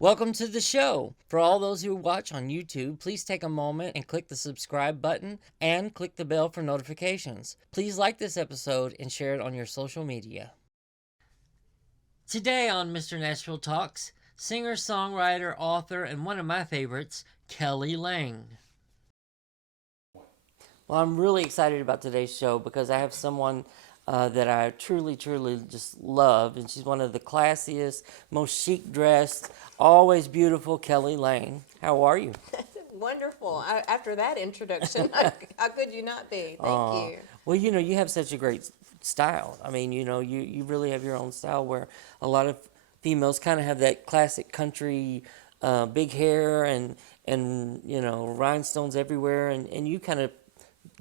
Welcome to the show. For all those who watch on YouTube, please take a moment and click the subscribe button and click the bell for notifications. Please like this episode and share it on your social media. Today on Mr. Nashville Talks, singer, songwriter, author, and one of my favorites, Kelly Lang. Well, I'm really excited about today's show because I have someone that I truly just love, and she's one of the classiest, most chic dressed, always beautiful Kelly Lang. How are you? Wonderful. After that introduction, how could you not be? Thank you. Well, you have such a great style. I mean, you really have your own style where a lot of females kind of have that classic country big hair and rhinestones everywhere, and you kind of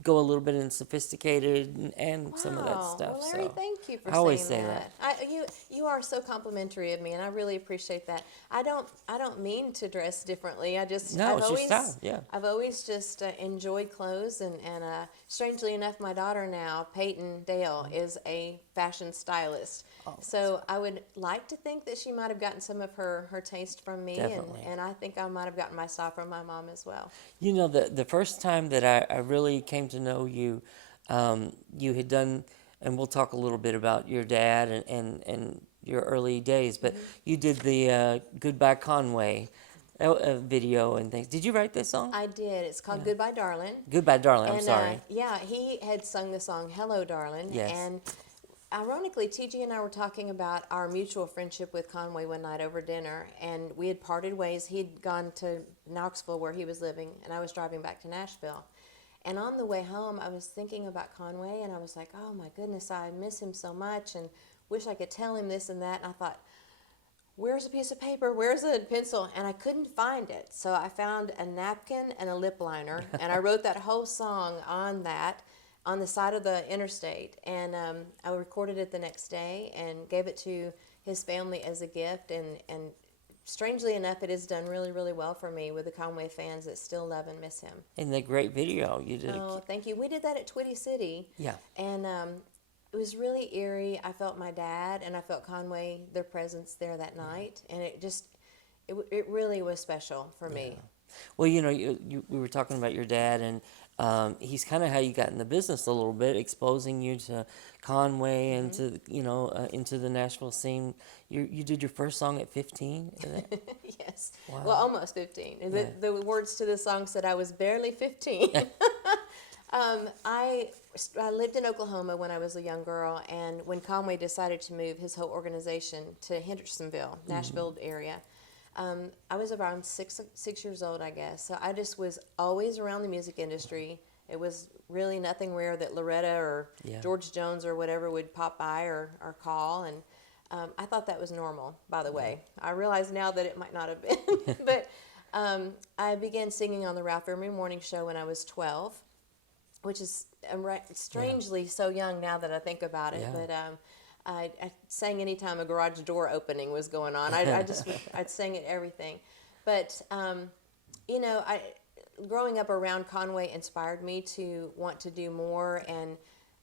go a little bit in sophisticated and some of that stuff. Well, Larry, So thank you for I always saying say that. You are so complimentary of me, and I really appreciate that. I don't mean to dress differently. No, I've it's your always style, yeah. I've always just enjoyed clothes, and strangely enough, my daughter now, Peyton Dale, is a fashion stylist. So I would like to think that she might have gotten some of her taste from me, Definitely. and I think I might have gotten my style from my mom as well. The first time that I really came to know you, you had done, and we'll talk a little bit about your dad and your early days, but you did the Goodbye Conway video and things. Did you write this song? I did. It's called Goodbye, Darling. Goodbye, Darling. I'm And sorry. yeah, he had sung the song Hello, Darling. Yes. And ironically, TG and I were talking about our mutual friendship with Conway one night over dinner, and we had parted ways. He'd gone to Knoxville where he was living, and I was driving back to Nashville. And on the way home, I was thinking about Conway, and I was like, oh my goodness, I miss him so much, and wish I could tell him this and that. And I thought, where's a piece of paper? Where's a pencil? And I couldn't find it. So I found a napkin and a lip liner, and I wrote that whole song on that, on the side of the interstate. And I recorded it the next day and gave it to his family as a gift. And strangely enough, it has done really, really well for me with the Conway fans that still love and miss him. And the great video you did. Oh, thank you. We did that at Twitty City. Yeah. And it was really eerie. I felt my dad and I felt Conway, their presence there that night. And it really was special for me. Well, we were talking about your dad, and he's kind of how you got in the business a little bit, exposing you to Conway and to into the Nashville scene. You did your first song at 15. Yes. Wow. Well, almost 15. And the words to the song said I was barely 15. I lived in Oklahoma when I was a young girl, and when Conway decided to move his whole organization to Hendersonville, Nashville area, I was around six years old, I guess. So I just was always around the music industry. It was really nothing rare that Loretta or George Jones or whatever would pop by or call, and I thought that was normal, by the way. I realize now that it might not have been. But I began singing on the Ralph Emery Morning Show when I was 12, which is strangely so young now that I think about it. Yeah. But I sang anytime a garage door opening was going on. I'd sing at everything. But, growing up around Conway inspired me to want to do more, and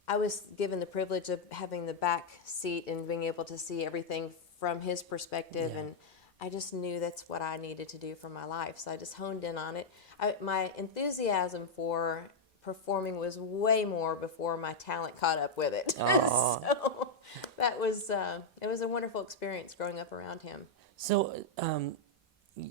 I was given the privilege of having the back seat and being able to see everything from his perspective, and I just knew that's what I needed to do for my life. So I just honed in on it. My enthusiasm for performing was way more before my talent caught up with it. So that was it was a wonderful experience growing up around him. So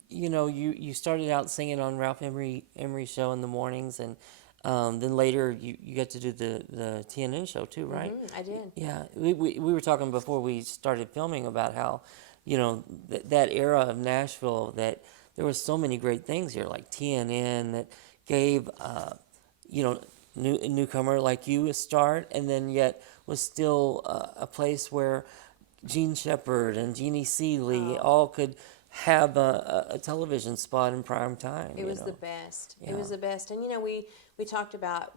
you started out singing on Ralph Emery show in the mornings, and then later you got to do the TNN show too, right? I did. Yeah, we were talking before we started filming about how that era of Nashville, that there was so many great things here, like TNN, that gave a newcomer like you a start, and then yet was still a place where Gene Sheppard and Jeannie Seeley all could have a television spot in prime time. It was the best. Yeah. It was the best. And we talked about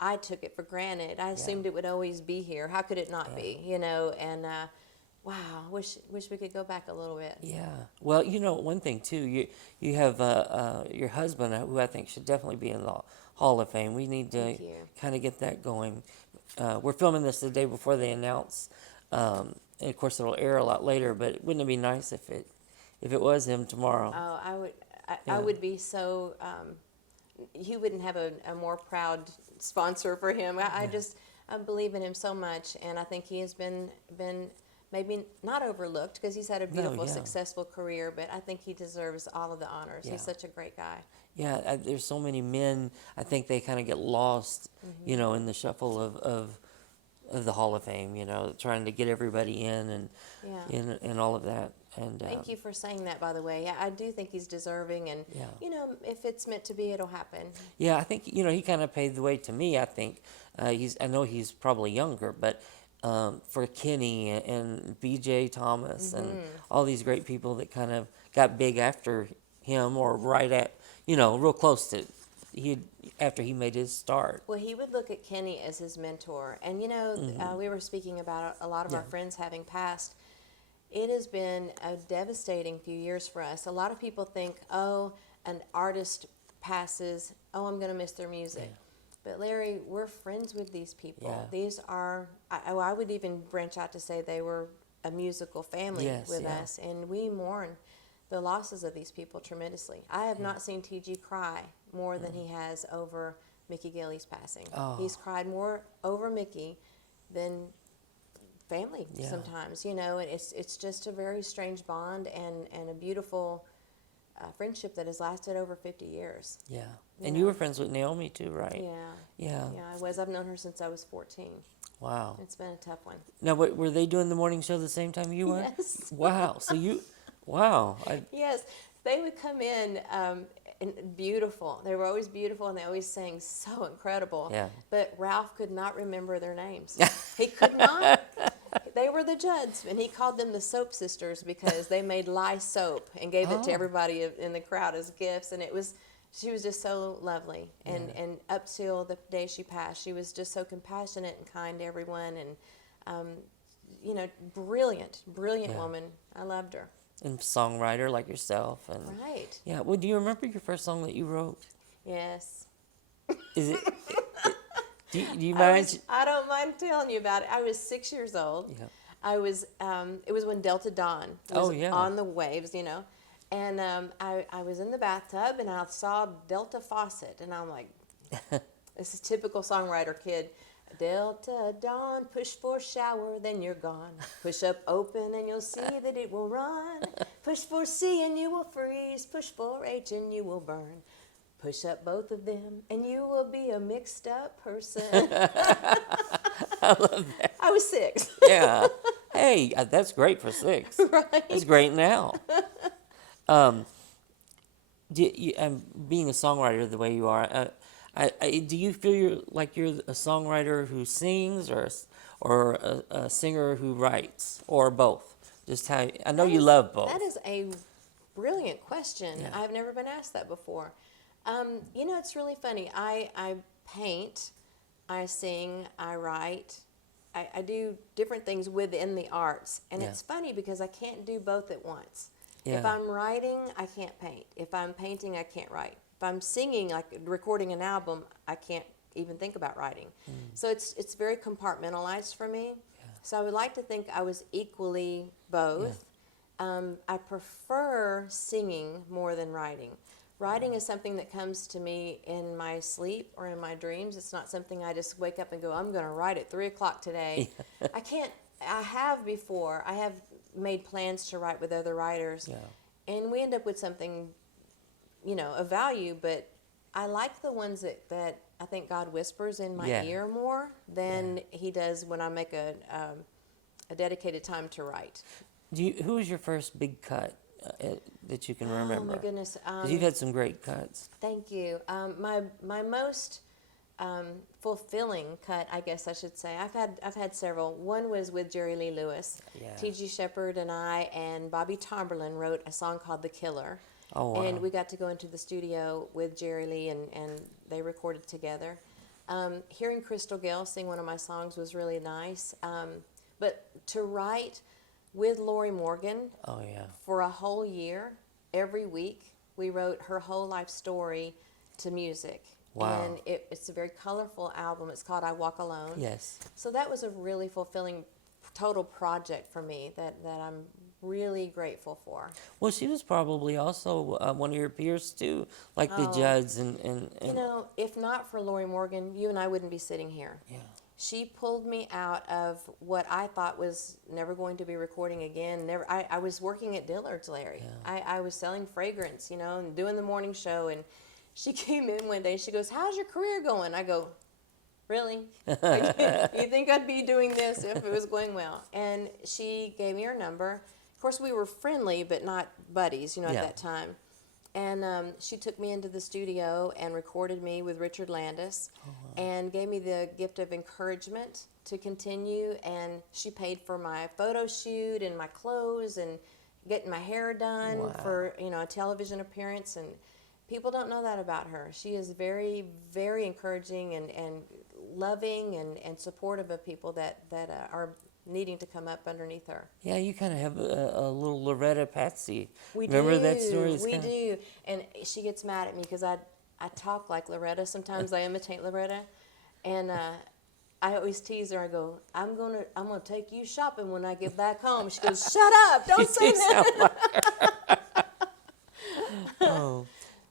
I took it for granted. I assumed it would always be here. How could it not be? And wow, wish we could go back a little bit. Yeah. Well, one thing too, you have your husband, who I think should definitely be in the Hall of Fame. We need to kind of get that going. We're filming this the day before they announce, and of course it'll air a lot later. But wouldn't it be nice if if it was him tomorrow. Oh, I would. I Yeah. would be so. You wouldn't have a more proud sponsor for him. I believe in him so much, and I think he has been maybe not overlooked because he's had a beautiful, yeah. successful career. But I think he deserves all of the honors. Yeah. He's such a great guy. Yeah, there's so many men. I think they kind of get lost, you know, in the shuffle of the Hall of Fame. You know, trying to get everybody in Yeah. and all of that. And Thank you for saying that, by the way. Yeah, I do think he's deserving, and Yeah. you know, if it's meant to be, it'll happen. Yeah, I think he kind of paved the way to me. I think I know he's probably younger, but for Kenny and B.J. Thomas and all these great people that kind of got big after him or right at real close to after he made his start. Well, he would look at Kenny as his mentor, and you know, we were speaking about a lot of our friends having passed. It has been a devastating few years for us. A lot of people think, oh, an artist passes, oh, I'm going to miss their music. Yeah. But Larry, we're friends with these people. Yeah. These are, I would even branch out to say they were a musical family with us, and we mourn the losses of these people tremendously. I have not seen T.G. cry more than he has over Mickey Gilley's passing. Oh. He's cried more over Mickey than family sometimes, and it's just a very strange bond and a beautiful friendship that has lasted over 50 years. Yeah. And you were friends with Naomi too, right? Yeah, I was. I've known her since I was 14. Wow. It's been a tough one. Now, were they doing the morning show the same time you were? Yes. Wow. So wow. Yes, they would come in and beautiful. They were always beautiful, and they always sang so incredible. Yeah. But Ralph could not remember their names. He could not. They were the Judds, and he called them the Soap Sisters because they made lye soap and gave it to everybody in the crowd as gifts. And she was just so lovely. And up till the day she passed, she was just so compassionate and kind to everyone. And, brilliant woman. I loved her. And songwriter like yourself. And Right. yeah. Well, do you remember your first song that you wrote? Yes. Is it? Do you mind? I don't mind telling you about it. I was 6 years old. Yeah. I was. It was when Delta Dawn was on the waves, and I was in the bathtub and I saw Delta Faucet, and I'm like, this is typical songwriter kid. Delta Dawn, push for shower, then you're gone. Push up open and you'll see that it will run. Push for C and you will freeze. Push for H and you will burn. Push up both of them, and you will be a mixed up person. I love that. I was 6. Yeah. Hey, that's great for 6. Right. It's great now. Being a songwriter the way you are, do you feel you're a songwriter who sings or a singer who writes, or both? Just how I know you love both. That is a brilliant question. Yeah. I've never been asked that before. It's really funny. I paint, I sing, I write. I do different things within the arts. And it's funny because I can't do both at once. Yeah. If I'm writing, I can't paint. If I'm painting, I can't write. If I'm singing, like recording an album, I can't even think about writing. So it's very compartmentalized for me. Yeah. So I would like to think I was equally both. I prefer singing more than writing. Writing is something that comes to me in my sleep or in my dreams. It's not something I just wake up and go, I'm going to write at 3 o'clock today. I can't. I have before. I have made plans to write with other writers. Yeah. And we end up with something, of value. But I like the ones that I think God whispers in my ear more than he does when I make a dedicated time to write. Who was your first big cut that you can remember? Oh my goodness! 'Cause you've had some great cuts. Thank you. My most fulfilling cut, I guess I should say. I've had several. One was with Jerry Lee Lewis. Yeah. T.G. Sheppard and I and Bobby Tomberlin wrote a song called "The Killer." Oh, wow. And we got to go into the studio with Jerry Lee and they recorded together. Hearing Crystal Gayle sing one of my songs was really nice. But to write with Lorrie Morgan Oh, yeah. for a whole year, every week, we wrote her whole life story to music. Wow. And it's a very colorful album. It's called I Walk Alone. Yes. So that was a really fulfilling total project for me that I'm really grateful for. Well, she was probably also one of your peers too, like the Oh, Judds You know, if not for Lorrie Morgan, you and I wouldn't be sitting here. yeah. She pulled me out of what I thought was never going to be recording again. I was working at Dillard's, Larry. Yeah. I was selling fragrance, you know, and doing the morning show. And she came in one day. She goes, "How's your career going?" I go, "Really? You think I'd be doing this if it was going well?" And she gave me her number. Of course, we were friendly, but not buddies, you know, Yeah. at that time. And she took me into the studio and recorded me with Richard Landis and gave me the gift of encouragement to continue. And she paid for my photo shoot and my clothes and getting my hair done Wow. for, you know, a television appearance. And people don't know that about her. She is very, very encouraging and loving and supportive of people that are needing to come up underneath her. Yeah, you kind of have a little Loretta Patsy. We Remember do. that story? It's We kinda- do. And she gets mad at me because I talk like Loretta. Sometimes I imitate Loretta. And I always tease her. I go, I'm gonna take you shopping when I get back home. She goes, "Shut up. Don't say You that." sound like her. Oh.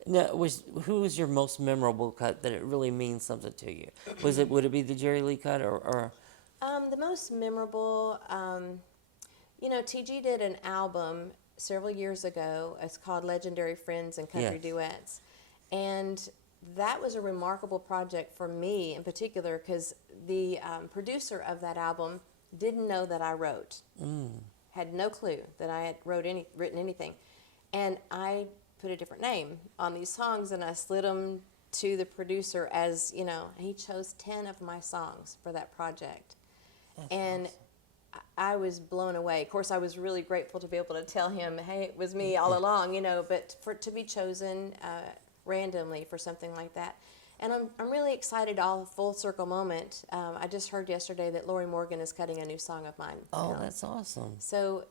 Now, who was your most memorable cut that it really means something to you? Would it be the Jerry Lee cut or The most memorable, you know, TG did an album several years ago. It's called Legendary Friends and Country Yes. Duets. And that was a remarkable project for me in particular because the producer of that album didn't know that I wrote, had no clue that I had written anything. And I put a different name on these songs and I slid them to the producer as, you know, he chose 10 of my songs for that project. And I was blown away. Of course, I was really grateful to be able to tell him, "Hey, it was me all along," you know. But to be chosen randomly for something like that, and I'm really excited. All full circle moment. I just heard yesterday that Lorrie Morgan is cutting a new song of mine. Oh, you know. that's awesome. So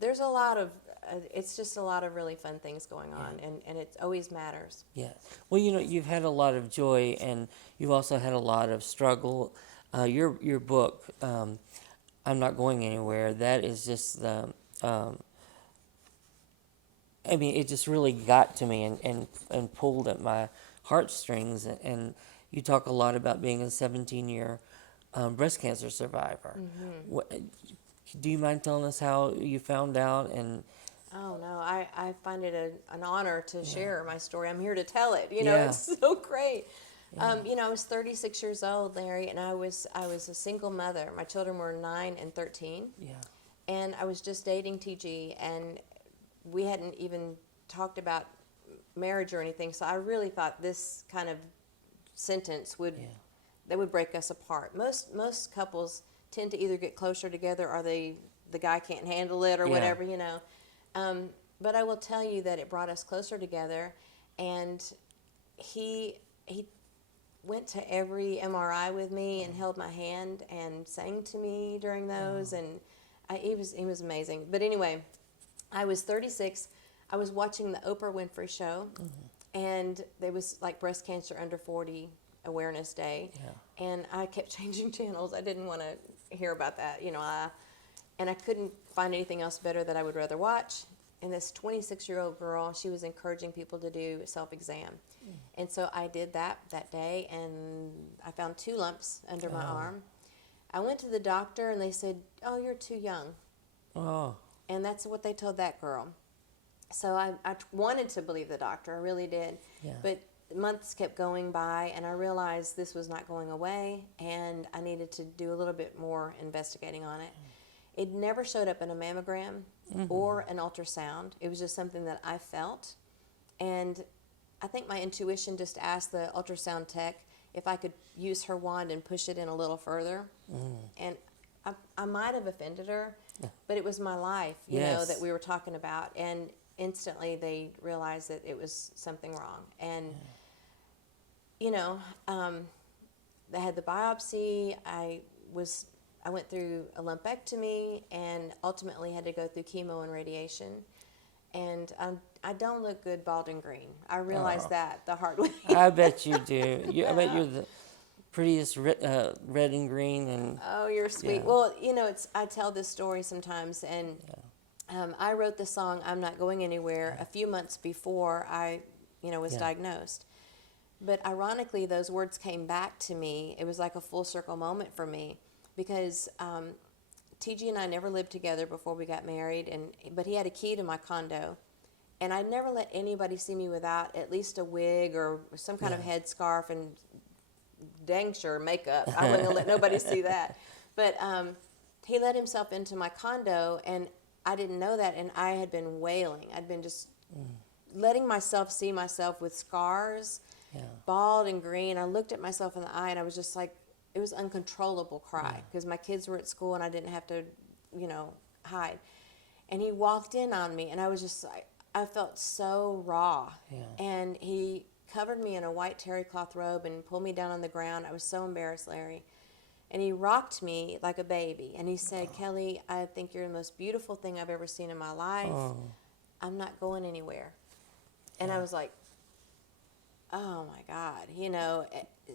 there's a lot of. It's just a lot of really fun things going on, and it always matters. Yeah. Well, you know, you've had a lot of joy, and you've also had a lot of struggle. Your book, I'm Not Going Anywhere, that is just the. I mean, it just really got to me and pulled at my heartstrings. And you talk a lot about being a 17-year breast cancer survivor. What, do you mind telling us how you found out and? Oh no, I find it an honor to share my story. I'm here to tell it. You know, Yeah. it's so great. You know, I was 36 years old, Larry, and I was a single mother. My children were 9 and 13, Yeah. and I was just dating TG, and we hadn't even talked about marriage or anything. So I really thought this kind of sentence would break us apart. Most couples tend to either get closer together or the guy can't handle it or Yeah. whatever, you know. But I will tell you that it brought us closer together, and he went to every MRI with me and held my hand and sang to me during those, and he was amazing. But anyway, I was 36. I was watching the Oprah Winfrey Show, and there was like Breast Cancer Under 40 Awareness Day, and I kept changing channels. I didn't want to hear about that, you know. And I couldn't find anything else better that I would rather watch. And this 26-year-old girl, she was encouraging people to do self-exam. And so I did that day, and I found 2 lumps under my arm. I went to the doctor, and they said, "Oh, you're too young." Oh. And that's what they told that girl. So I wanted to believe the doctor, I really did. Yeah. But months kept going by, and I realized this was not going away, and I needed to do a little bit more investigating on it. It never showed up in a mammogram or an ultrasound. It was just something that I felt. And I think my intuition just asked the ultrasound tech if I could use her wand and push it in a little further. And I might have offended her, but it was my life, you know, that we were talking about. And instantly they realized that it was something wrong. And, you know, they had the biopsy. I went through a lumpectomy and ultimately had to go through chemo and radiation. And I don't look good bald and green. I realized that the hard way. I bet you do. I bet you're the prettiest red and green. And Oh, you're sweet. Yeah. Well, you know, I tell this story sometimes, and I wrote the song "I'm Not Going Anywhere" a few months before I, was diagnosed. But ironically, those words came back to me. It was like a full circle moment for me, because TG and I never lived together before we got married, but he had a key to my condo, and I never let anybody see me without at least a wig or some kind of headscarf and dang sure makeup. I wasn't gonna let nobody see that. But he let himself into my condo, and I didn't know that, and I had been wailing. I'd been just letting myself see myself with scars, bald and green. I looked at myself in the eye, and I was just like, it was uncontrollable cry, because my kids were at school, and I didn't have to, hide. And he walked in on me, and I was just like, I felt so raw. And he covered me in a white terry cloth robe and pulled me down on the ground. I was so embarrassed, Larry. And he rocked me like a baby. And he said, Kelly, I think you're the most beautiful thing I've ever seen in my life. I'm not going anywhere. And I was like, oh, my God.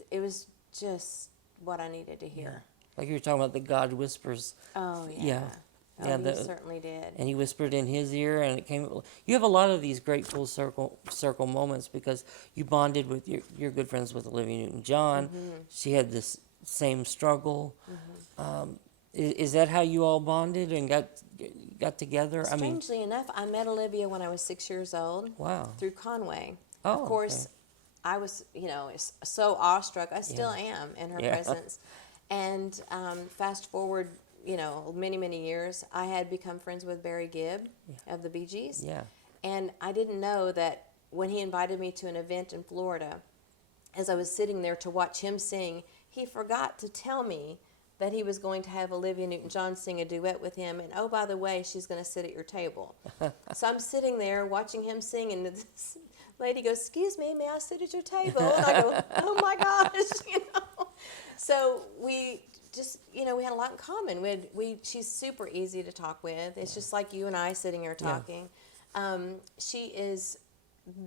It was just what I needed to hear. Like you were talking about the God whispers. Oh, yeah. He certainly did. And he whispered in his ear, and it came. You have a lot of these great full circle moments, because you bonded with your good friends with Olivia Newton-John. She had this same struggle. Is that how you all bonded and got together? Strangely enough, I met Olivia when I was 6 years old. Wow. Through Conway. Oh, of course, okay. I was, so awestruck. I still am in her presence. And fast forward, many, many years, I had become friends with Barry Gibb of the Bee Gees. Yeah. And I didn't know that when he invited me to an event in Florida, as I was sitting there to watch him sing, he forgot to tell me that he was going to have Olivia Newton-John sing a duet with him. And, oh, by the way, she's going to sit at your table. So I'm sitting there watching him sing, and this lady goes, excuse me, may I sit at your table? And I go, oh, my gosh, So we just, we had a lot in common. She's super easy to talk with. It's just like you and I sitting here talking. She is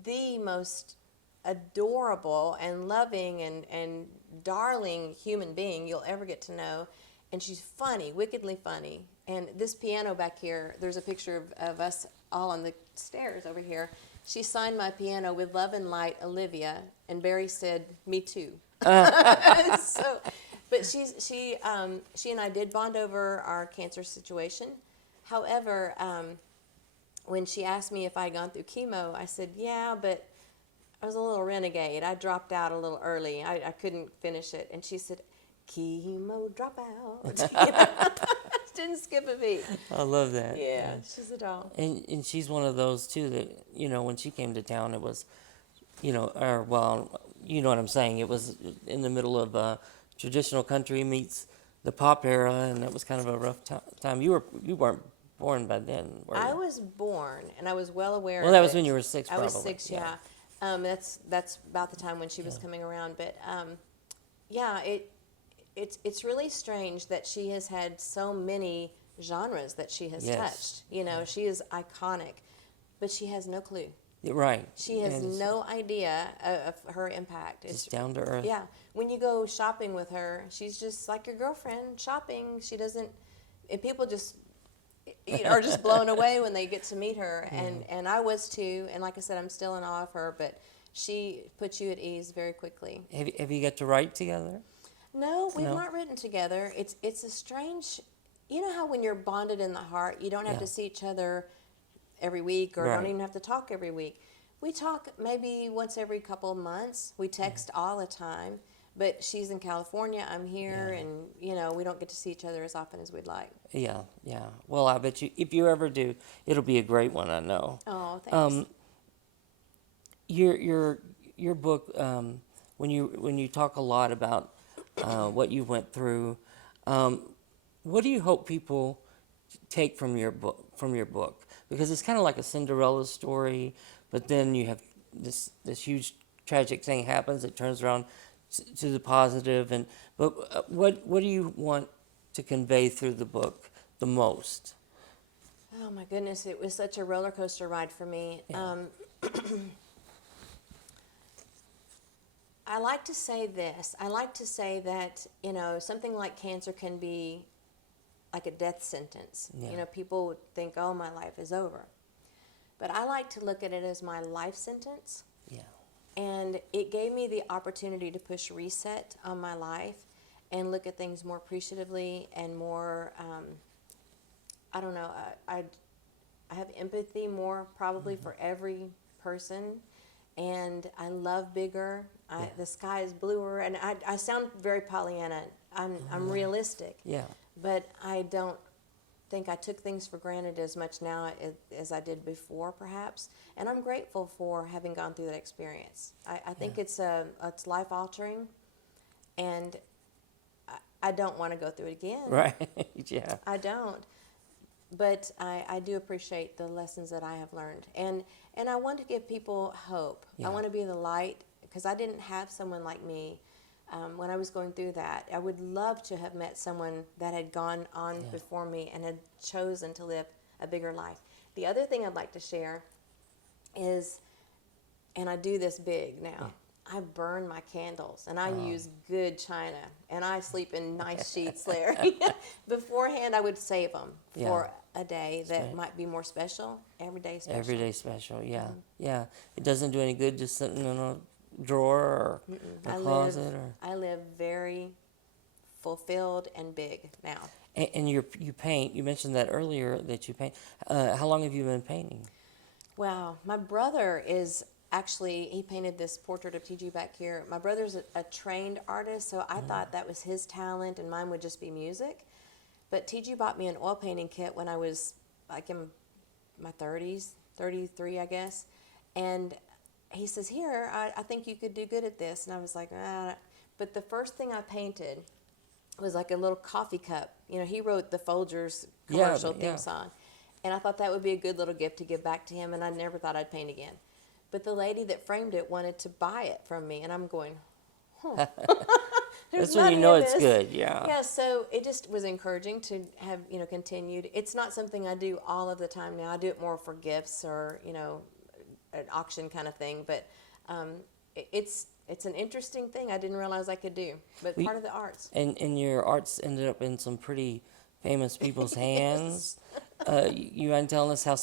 the most adorable and loving and darling human being you'll ever get to know. And she's funny, wickedly funny. And this piano back here, there's a picture of us all on the stairs over here. She signed my piano with Love and Light, Olivia, and Barry said, me too. But she and I did bond over our cancer situation. However, when she asked me if I had gone through chemo, I said, yeah, but I was a little renegade. I dropped out a little early. I couldn't finish it. And she said, chemo dropout. Didn't skip a beat. I love that. Yeah, she's a doll. And she's one of those, too, that, when she came to town, it was, you know what I'm saying. It was in the middle of traditional country meets the pop era, and it was kind of a rough time. You weren't born by then, were you? I was born, and I was well aware Well, of that was it. when you were 6, probably. I was 6, yeah. That's about the time when she was coming around. But, it's really strange that she has had so many genres that she has touched. She is iconic, but she has no clue. Right. She has no idea of her impact. Just down to earth. Yeah. When you go shopping with her, she's just like your girlfriend shopping. She doesn't, and people just are just blown away when they get to meet her. And I was too. And like I said, I'm still in awe of her, but she puts you at ease very quickly. Have you got to write together? No, we've not written together. It's a strange, how when you're bonded in the heart, you don't have to see each other every week, or don't even have to talk every week. We talk maybe once every couple of months. We text all the time, but she's in California, I'm here, and we don't get to see each other as often as we'd like. Yeah. Well, I bet you, if you ever do, it'll be a great one, I know. Oh, thanks. Your book, when you talk a lot about what you went through, what do you hope people take from your book? Because it's kind of like a Cinderella story, but then you have this huge tragic thing happens. It turns around to the positive. But what do you want to convey through the book the most? Oh my goodness, it was such a roller coaster ride for me. Yeah. I like to say this. I like to say that something like cancer can be like a death sentence. Yeah. You know, people would think, oh, my life is over. But I like to look at it as my life sentence. Yeah. And it gave me the opportunity to push reset on my life and look at things more appreciatively and more, I don't know, I have empathy more probably for every person. And I love bigger. The sky is bluer. And I sound very Pollyanna. I'm realistic. Yeah. But I don't think I took things for granted as much now as I did before, perhaps. And I'm grateful for having gone through that experience. I think it's life altering, and I don't want to go through it again. Right. Yeah. I don't. But I do appreciate the lessons that I have learned. And I want to give people hope. Yeah. I want to be the light, because I didn't have someone like me when I was going through that. I would love to have met someone that had gone on before me and had chosen to live a bigger life. The other thing I'd like to share is, and I do this big now, I burn my candles, and I use good china, and I sleep in nice sheets, Larry. Beforehand, I would save them for a day that might be more special. Everyday special. Everyday special, yeah. Yeah. It doesn't do any good just sitting in a drawer or a closet. I live very fulfilled and big now. And you paint. You mentioned that earlier, that you paint. How long have you been painting? Wow. My brother is actually, he painted this portrait of TG back here. My brother's a trained artist, so I thought that was his talent and mine would just be music. But TG bought me an oil painting kit when I was like in my 30s, 33, I guess. And he says, here, I think you could do good at this. And I was like, But the first thing I painted was like a little coffee cup. You know, he wrote the Folgers commercial theme song. And I thought that would be a good little gift to give back to him, and I never thought I'd paint again. But the lady that framed it wanted to buy it from me, and I'm going, That's when you know it's good, yeah. Yeah, so it just was encouraging to have, continued. It's not something I do all of the time now. I do it more for gifts or, an auction kind of thing. But it's an interesting thing I didn't realize I could do, but part of the arts. And your arts ended up in some pretty famous people's hands. You mind telling us how,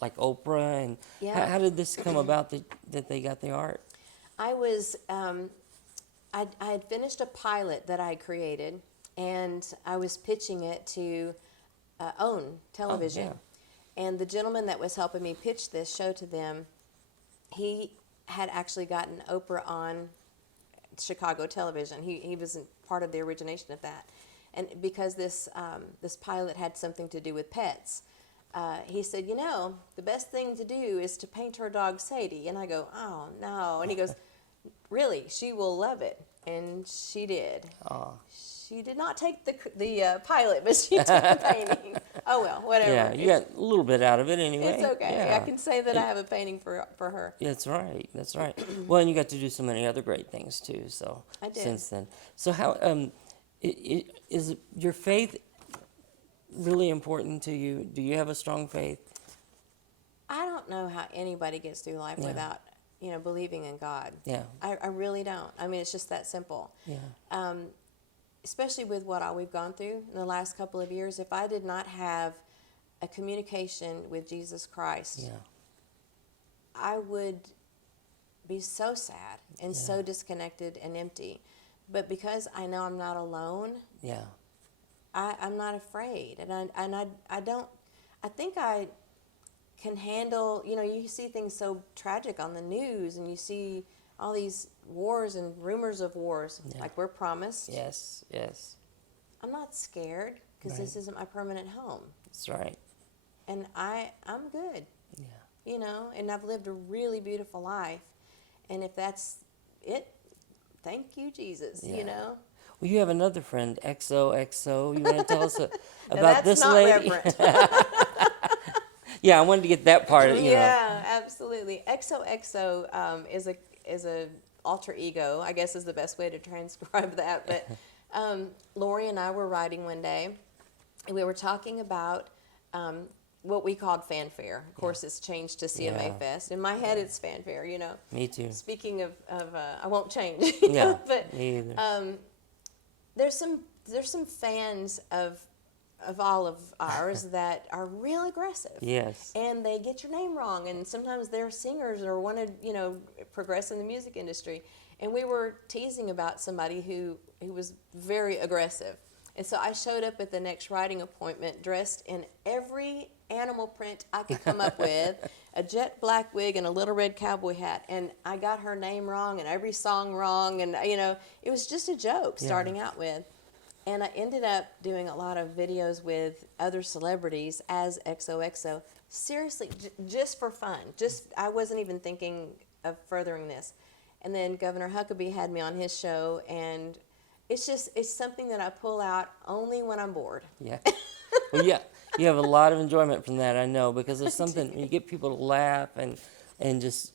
like Oprah, and how did this come about that they got the art? I was, I had finished a pilot that I had created, and I was pitching it to OWN Television. And the gentleman that was helping me pitch this show to them, he had actually gotten Oprah on Chicago television. He was part of the origination of that. And because this pilot had something to do with pets, he said, the best thing to do is to paint her dog Sadie. And I go, oh, no. And he goes, really, she will love it. And she did. Oh. She did not take the pilot, but she took the painting. Oh, well, whatever. Yeah, you got a little bit out of it anyway. It's okay. Yeah. I can say that I have a painting for her. That's right. That's right. Well, and you got to do so many other great things, too, so I did. Since then. So how is your faith really important to you? Do you have a strong faith? I don't know how anybody gets through life without, believing in God. Yeah. I really don't. I mean, it's just that simple. Yeah. Especially with what all we've gone through in the last couple of years. If I did not have a communication with Jesus Christ, I would be so sad and so disconnected and empty. But because I know I'm not alone, I'm not afraid, and I don't. I think I can handle. You see things so tragic on the news, and you see all these wars and rumors of wars, like we're promised. Yes. I'm not scared because this isn't my permanent home. That's right. And I'm good. Yeah. And I've lived a really beautiful life, and if that's it, thank you, Jesus. Well, you have another friend, XOXO. You want to tell us about that's this not lady? Reverent. Yeah, I wanted to get that part. Yeah, absolutely. XOXO is a alter ego, I guess is the best way to transcribe that. But Lorrie and I were riding one day, and we were talking about what we called fanfare. Of course, it's changed to CMA Fest. In my head, it's fanfare. Me too. Speaking of I won't change. Yeah, but me either. there's some fans of of all of ours that are real aggressive. Yes. And they get your name wrong, and sometimes they're singers or want to, progress in the music industry. And we were teasing about somebody who was very aggressive. And so I showed up at the next writing appointment dressed in every animal print I could come up with, a jet black wig and a little red cowboy hat. And I got her name wrong and every song wrong. And, it was just a joke starting out with. And I ended up doing a lot of videos with other celebrities as XOXO, seriously, just for fun. I wasn't even thinking of furthering this. And then Governor Huckabee had me on his show, and it's something that I pull out only when I'm bored. Yeah. Well, yeah, you have a lot of enjoyment from that, I know, because it's something, you get people to laugh and just,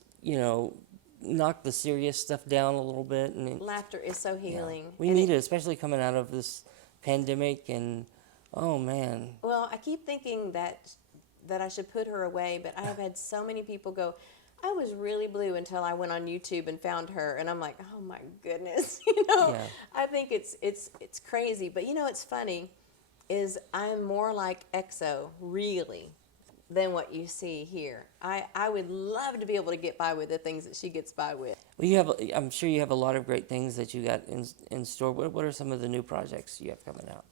knock the serious stuff down a little bit. And Laughter is so healing. we need it, especially coming out of this pandemic, and oh man. Well, I keep thinking that I should put her away, but I have had so many people go, I was really blue until I went on YouTube and found her, and I'm like, oh my goodness, I think it's crazy. But it's funny is I'm more like EXO, really, than what you see here. I would love to be able to get by with the things that she gets by with. Well, I'm sure you have a lot of great things that you got in store. What are some of the new projects you have coming out?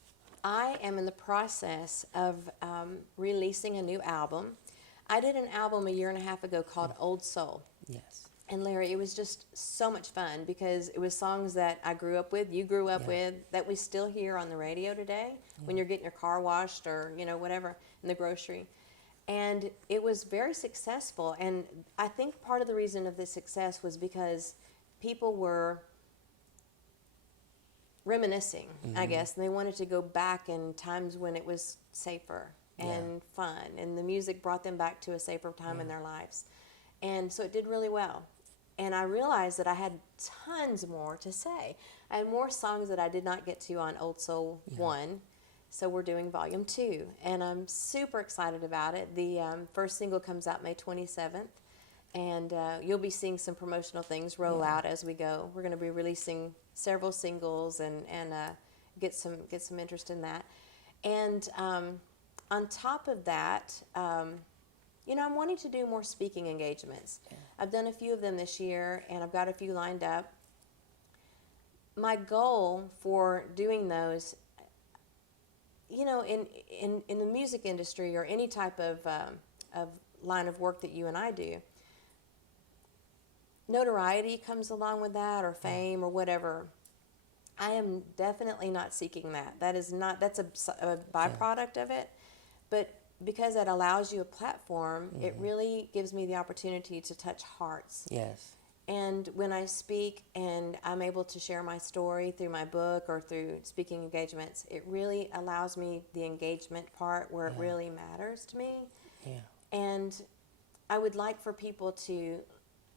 I am in the process of releasing a new album. I did an album a year and a half ago called Old Soul. Yes. And Larry, it was just so much fun because it was songs that I grew up with, you grew up with, that we still hear on the radio today when you're getting your car washed or, whatever, in the grocery. And it was very successful. And I think part of the reason of this success was because people were reminiscing, I guess, and they wanted to go back in times when it was safer and fun. And the music brought them back to a safer time in their lives. And so it did really well. And I realized that I had tons more to say. I had more songs that I did not get to on Old Soul 1. So we're doing Volume 2. And I'm super excited about it. The first single comes out May 27th. And you'll be seeing some promotional things roll out as we go. We're going to be releasing several singles and get some interest in that. And on top of that, I'm wanting to do more speaking engagements. Yeah. I've done a few of them this year, and I've got a few lined up. My goal for doing those, in the music industry or any type of line of work that you and I do, notoriety comes along with that, or fame, or whatever. I am definitely not seeking that. That's a byproduct of it. But because that allows you a platform, it really gives me the opportunity to touch hearts. Yes. And when I speak and I'm able to share my story through my book or through speaking engagements, it really allows me the engagement part where it really matters to me. Yeah. And I would like for people to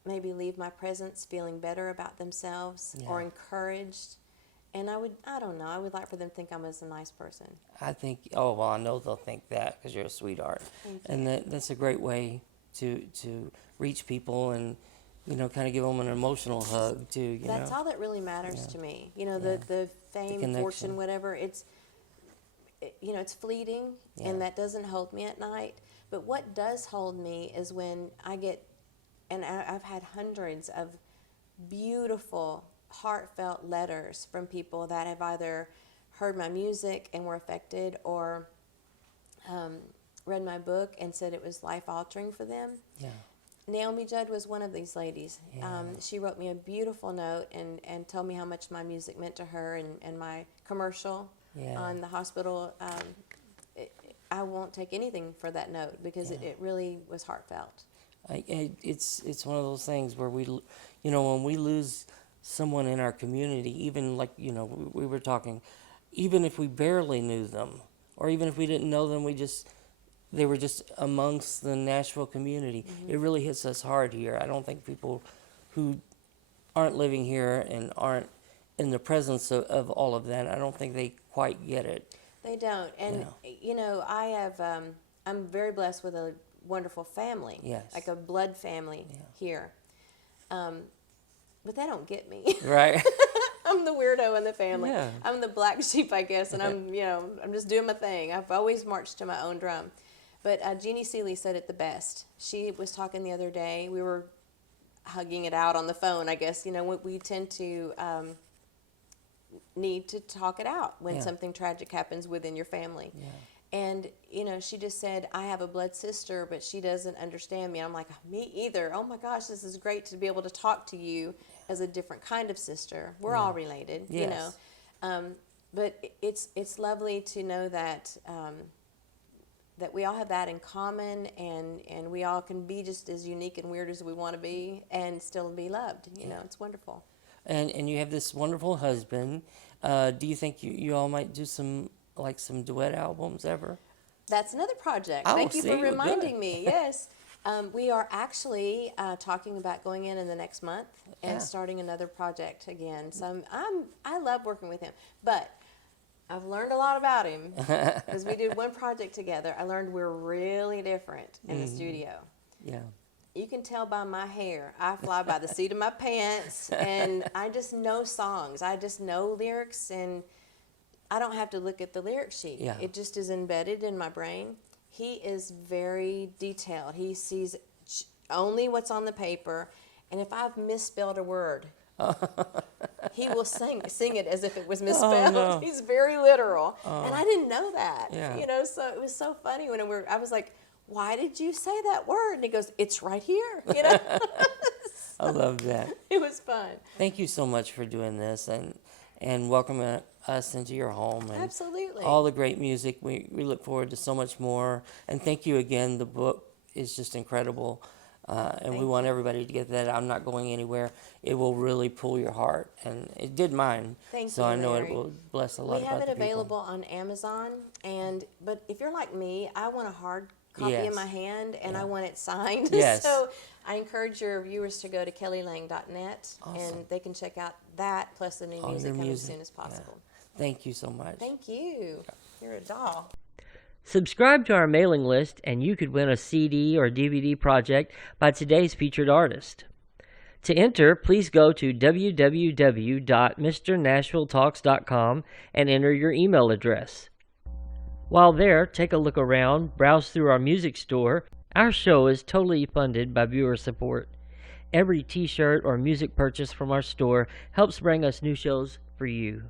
maybe leave my presence feeling better about themselves or encouraged. And I would like for them to think I'm as a nice person. I know they'll think that because you're a sweetheart. And that's a great way to reach people and, kind of give them an emotional hug too, That's all that really matters to me. The fame, fortune, whatever, it's fleeting and that doesn't hold me at night. But what does hold me is when I get, and I've had hundreds of beautiful, heartfelt letters from people that have either heard my music and were affected or read my book and said it was life-altering for them. Yeah. Naomi Judd was one of these ladies. Yeah. She wrote me a beautiful note and told me how much my music meant to her and my commercial on the hospital. I won't take anything for that note because it really was heartfelt. It's one of those things where when we lose someone in our community, even like, we were talking, even if we barely knew them, or even if we didn't know them, they were just amongst the Nashville community. It really hits us hard here. I don't think people who aren't living here and aren't in the presence of all of that, I don't think they quite get it. They don't. And, I'm very blessed with a wonderful family. Yes. Like a blood family here. But they don't get me. Right. I'm the weirdo in the family. Yeah. I'm the black sheep, I guess, and I'm just doing my thing. I've always marched to my own drum. But Jeannie Seeley said it the best. She was talking the other day. We were hugging it out on the phone, I guess. We tend to need to talk it out when something tragic happens within your family. Yeah. And, she just said, I have a blood sister, but she doesn't understand me. I'm like, me either. Oh, my gosh, this is great to be able to talk to you as a different kind of sister. We're all related, Yes. But it's lovely to know that that we all have that in common, and we all can be just as unique and weird as we want to be and still be loved. It's wonderful. And you have this wonderful husband. Do you think you all might do some duet albums ever? That's another project. Oh, Thank you see, for we're reminding good. me. Yes. We are actually talking about going in the next month and starting another project again. So I love working with him, but I've learned a lot about him because we did one project together. I learned we're really different in the studio. Yeah. You can tell by my hair. I fly by the seat of my pants, and I just know songs. I just know lyrics, and I don't have to look at the lyric sheet. Yeah. It just is embedded in my brain. He is very detailed. He sees only what's on the paper, and if I've misspelled a word, he will sing it as if it was misspelled. Oh, no. He's very literal, and I didn't know that. Yeah. So it was so funny when I was like, why did you say that word? And he goes, it's right here. I love that. It was fun. Thank you so much for doing this and welcoming us into your home. And Absolutely. all the great music. We look forward to so much more. And thank you again. The book is just incredible. And we want everybody to get that. I'm Not Going Anywhere. It will really pull your heart. And it did mine. Thank so you, I know Larry. it will bless a lot We of have other it available people. on Amazon, but if you're like me, I want a hard copy in Yes. my hand, and I want it signed. Yes. So I encourage your viewers to go to kellylang.net, Awesome. and they can check out that plus the new All music your coming as music. soon as possible. Yeah. Thank you so much. Thank you. You're a doll. Subscribe to our mailing list and you could win a CD or DVD project by today's featured artist. To enter, please go to www.mrnashvilletalks.com and enter your email address. While there, take a look around, browse through our music store. Our show is totally funded by viewer support. Every t-shirt or music purchase from our store helps bring us new shows for you.